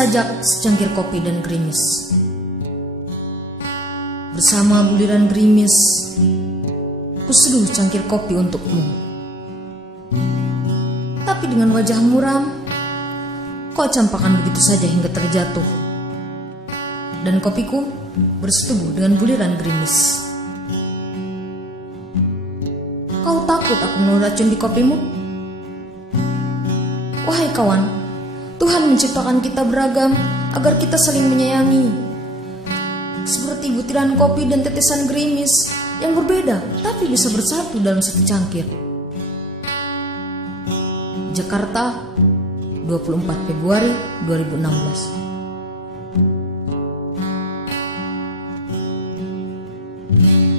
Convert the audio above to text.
sajak secangkir kopi dan gerimis. Bersama buliran gerimis, kuseduh cangkir kopi untukmu. Tapi dengan wajah muram, kau campakkan begitu saja hingga terjatuh. Dan kopiku bersetubuh dengan buliran gerimis. Kau takut aku menaruh racun di kopimu? Wahai kawan, Tuhan menciptakan kita beragam agar kita saling menyayangi. Seperti butiran kopi dan tetesan gerimis yang berbeda tapi bisa bersatu dalam satu cangkir. Jakarta, 24 Februari 2016.